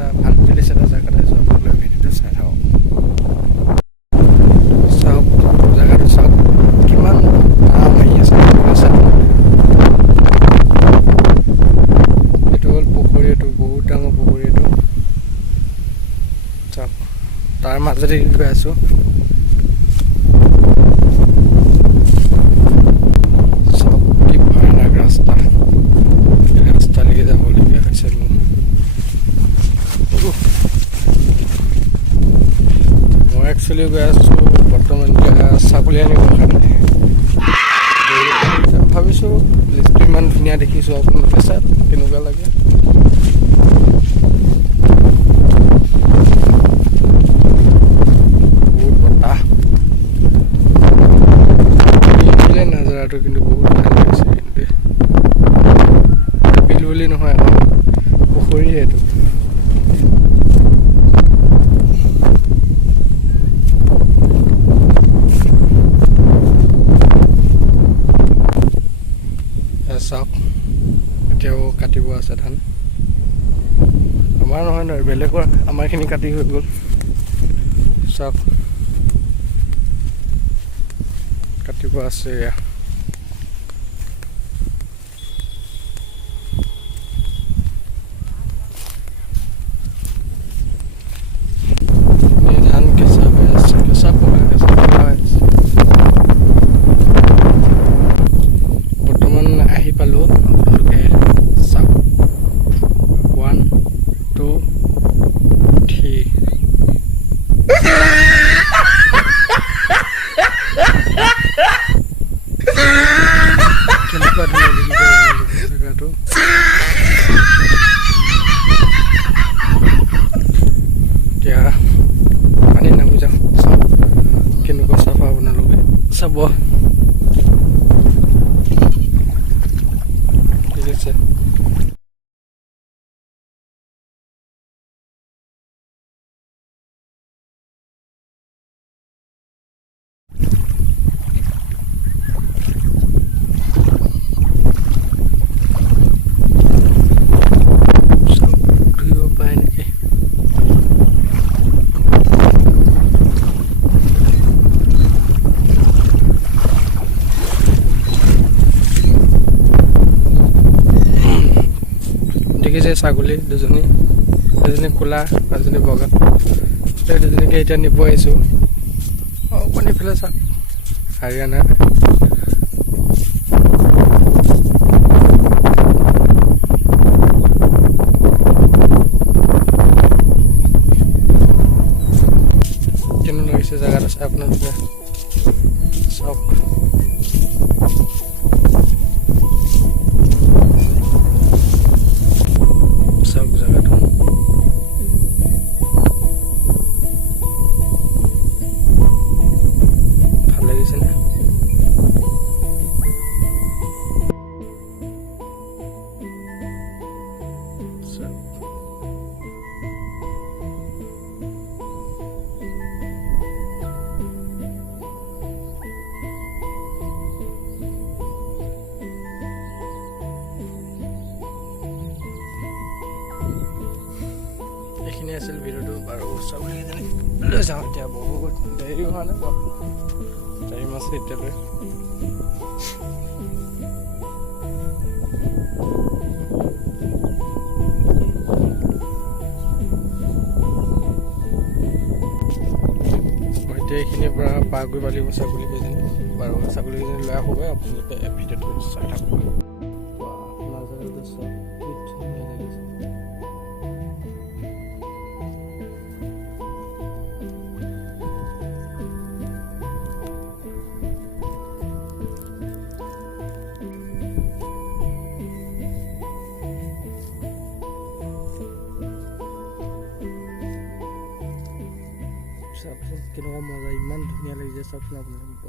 এটা ভাল প্লেচ এটা জেগাত আহিছোঁ আপোনালোকে ভিডিঅ'টো চাই থাকক চাওক জেগাটো চাওক কিমান আহি আছে এইটো হ'ল পুখুৰী এইটো বহুত ডাঙৰ পুখুৰী এইটো চাওক তাৰ মাজতে গৈ আছোঁ চাওক কি ভয়ানক ৰাস্তালৈকে যাবলগীয়া হৈছে মোৰ মই একচুৱেলি গৈ আছোঁ বৰ্তমান ছাগলী আনিবৰ কাৰণে ভাবিছোঁ প্লেচটো ইমান ধুনীয়া দেখিছোঁ আপোনালোকে চাওক কেনেকুৱা লাগে বহুত বতাহ নাজাৰাটো কিন্তু বহুত ভাল লাগিছে কিন্তু বিল বুলি নহয় এখন পুখুৰী এইটো চাওক এতিয়াও কাটিব আছে ধান আমাৰ নহয় নহয় বেলেগৰ আমাৰখিনি কাটি হৈ গ'ল চাওক কাটিব আছে ধান কেঁচা হৈ আছে কেঁচা পকা হৈ আছে বৰ্তমান আহি পালোঁ আপোনালোকে চাওক 1 2 3 কেনেকুৱা ধুনীয়া জেগাটো এতিয়া পানী নামি যাওঁ চাওক কেনেকুৱা চাফা আপোনালোকে চাব ঠিক আছে দেখিছে ছাগলী দুজনী ক'লা এজনী বগা দুজনীকে এতিয়া নিব আহিছোঁ পানী ফেলে চাওক হাৰিয়ানা কেনে লাগিছে জেগাত আছে আপোনালোকে চাওক জেগাটো ভাল লাগিছে নে এইখিনি আছিল ভিডিঅ'টো বাৰু ছাগলীকেইজনী লৈ যাওঁ এতিয়া বহুত দেৰি হোৱা নাই বাৰু টাইম আছে এতিয়ালৈ এতিয়া এইখিনিৰ পৰা পাৰ কৰিব লাগিব ছাগলীকেইজনী বাৰু ছাগলীকেইজনী লৈ আহোঁ আপোনালোকে ভিডিঅ'টো চাই থাকক চাওকচোন কেনেকুৱা মজা ইমান ধুনীয়া লাগিছে চাওকচোন আপোনালোকে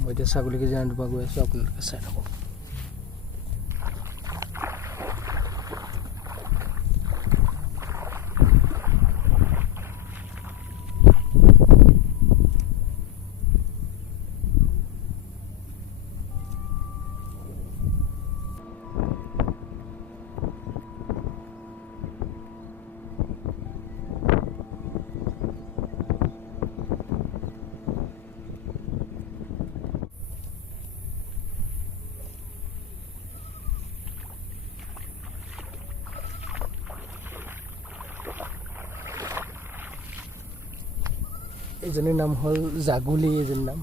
মই এতিয়া ছাগলীকেইজনী আনিব গৈ আছোঁ আপোনালোকে চাই থাকক এজনীৰ নাম হ'ল জাগুলি এজনীৰ নাম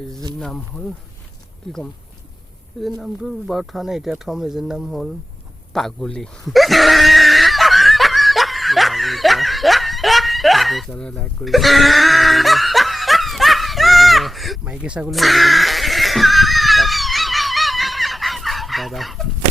এজনীৰ নাম হ'ল কি ক'ম এজনীৰ নামটো বাৰু থোৱা নাই এতিয়া থ'ম এজনীৰ নাম হ'ল পাগলী লাইক কৰি মাইকী ছাগলী বাই বাই